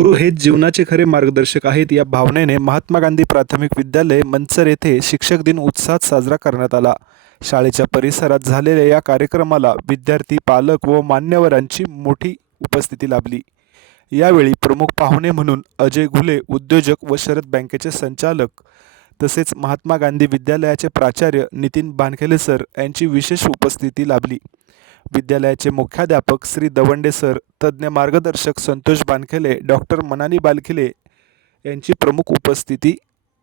गुरु हेच जीवनाचे खरे मार्गदर्शक आहेत या भावनेने महात्मा गांधी प्राथमिक विद्यालय मंचर येथे शिक्षक दिन उत्साहात साजरा करण्यात आला. शाळेच्या परिसरात झालेल्या या कार्यक्रमाला विद्यार्थी पालक व मान्यवरांची मोठी उपस्थिती लाभली. यावेळी प्रमुख पाहुणे म्हणून अजय घुले उद्योजक व शरद बँकेचे संचालक तसेच महात्मा गांधी विद्यालयाचे प्राचार्य नितीन बानखेले सर यांची विशेष उपस्थिती लाभली. विद्यालयाचे मुख्याध्यापक श्री दवंडे सर तज्ज्ञ मार्गदर्शक संतोष बानखेले डॉक्टर मनाली बालखिले यांची प्रमुख उपस्थिती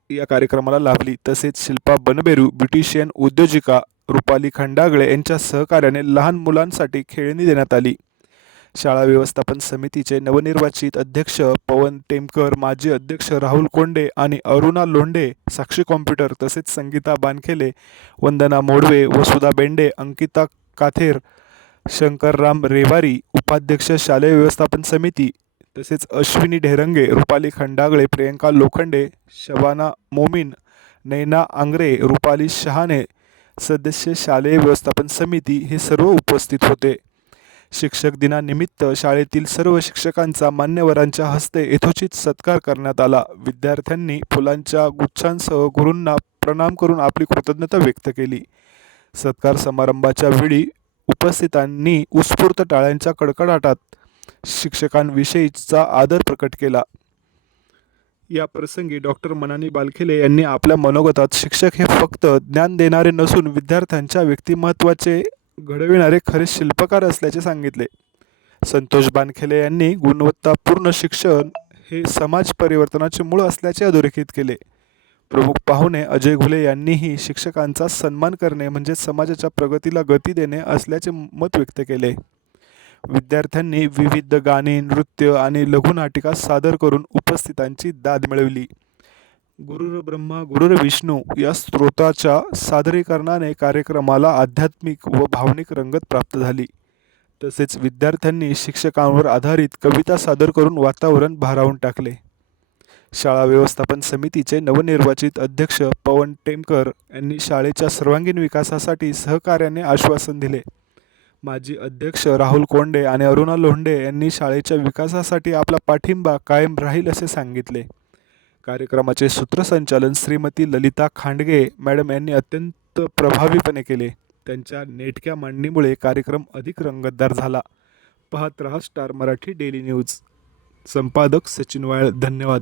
या कार्यक्रमाला लाभली. तसेच शिल्पा बनबेरू ब्युटिशियन उद्योजिका रुपाली खंडागळे यांच्या सहकार्याने लहान मुलांसाठी खेळणी देण्यात आली. शाळा व्यवस्थापन समितीचे नवनिर्वाचित अध्यक्ष पवन टेमकर माजी अध्यक्ष राहुल कोंडे आणि अरुणा लोंढे साक्षी कॉम्प्युटर तसेच संगीता बानखेले वंदना मोडवे वसुधा बेंडे अंकिता काथेर शंकरराम रेवारी उपाध्यक्ष शालेय व्यवस्थापन समिती तसेच अश्विनी ढेरंगे रुपाली खंडागळे प्रियंका लोखंडे शबाना मोमीन नैना आंग्रे रुपाली शहाणे सदस्य शालेय व्यवस्थापन समिती हे सर्व उपस्थित होते. शिक्षक दिनानिमित्त शाळेतील सर्व शिक्षकांचा मान्यवरांच्या हस्ते यथोचित सत्कार करण्यात आला. विद्यार्थ्यांनी फुलांच्या गुच्छांसह गुरूंना प्रणाम करून आपली कृतज्ञता व्यक्त केली. सत्कार समारंभाच्या वेळी उपस्थितांनी उत्स्फूर्त टाळ्यांच्या कडकडाटात शिक्षकांविषयीचा आदर प्रकट केला. या प्रसंगी डॉक्टर मनानी बालखेले यांनी आपल्या मनोगतात शिक्षक हे फक्त ज्ञान देणारे नसून विद्यार्थ्यांच्या व्यक्तिमत्वाचे घडविणारे खरे शिल्पकार असल्याचे सांगितले. संतोष बानखेले यांनी गुणवत्तापूर्ण शिक्षण हे समाज परिवर्तनाचे मूळ असल्याचे अधोरेखित केले. प्रमुख पाहुणे अजय घुले यांनीही शिक्षकांचा सन्मान करणे म्हणजे समाजाच्या प्रगतीला गती देणे असल्याचे मत व्यक्त केले. विद्यार्थ्यांनी विविध गाणी नृत्य आणि लघुनाटिका सादर करून उपस्थितांची दाद मिळवली. गुरुर ब्रह्मा गुरुर विष्णू या स्त्रोताच्या सादरीकरणाने कार्यक्रमाला आध्यात्मिक व भावनिक रंगत प्राप्त झाली. तसेच विद्यार्थ्यांनी शिक्षकांवर आधारित कविता सादर करून वातावरण भारावून टाकले. शाळा व्यवस्थापन समितीचे नवनिर्वाचित अध्यक्ष पवन टेमकर यांनी शाळेच्या सर्वांगीण विकासासाठी सहकार्याने आश्वासन दिले. माजी अध्यक्ष राहुल कोंडे आणि अरुणा लोंढे यांनी शाळेच्या विकासासाठी आपला पाठिंबा कायम राहील असे सांगितले. कार्यक्रमाचे सूत्रसंचालन श्रीमती ललिता खांडगे मॅडम यांनी अत्यंत प्रभावीपणे केले. त्यांच्या नेटक्या मांडणीमुळे कार्यक्रम अधिक रंगतदार झाला. पाहत रहा स्टार मराठी डेली न्यूज. संपादक सचिन वाळ धन्यवाद.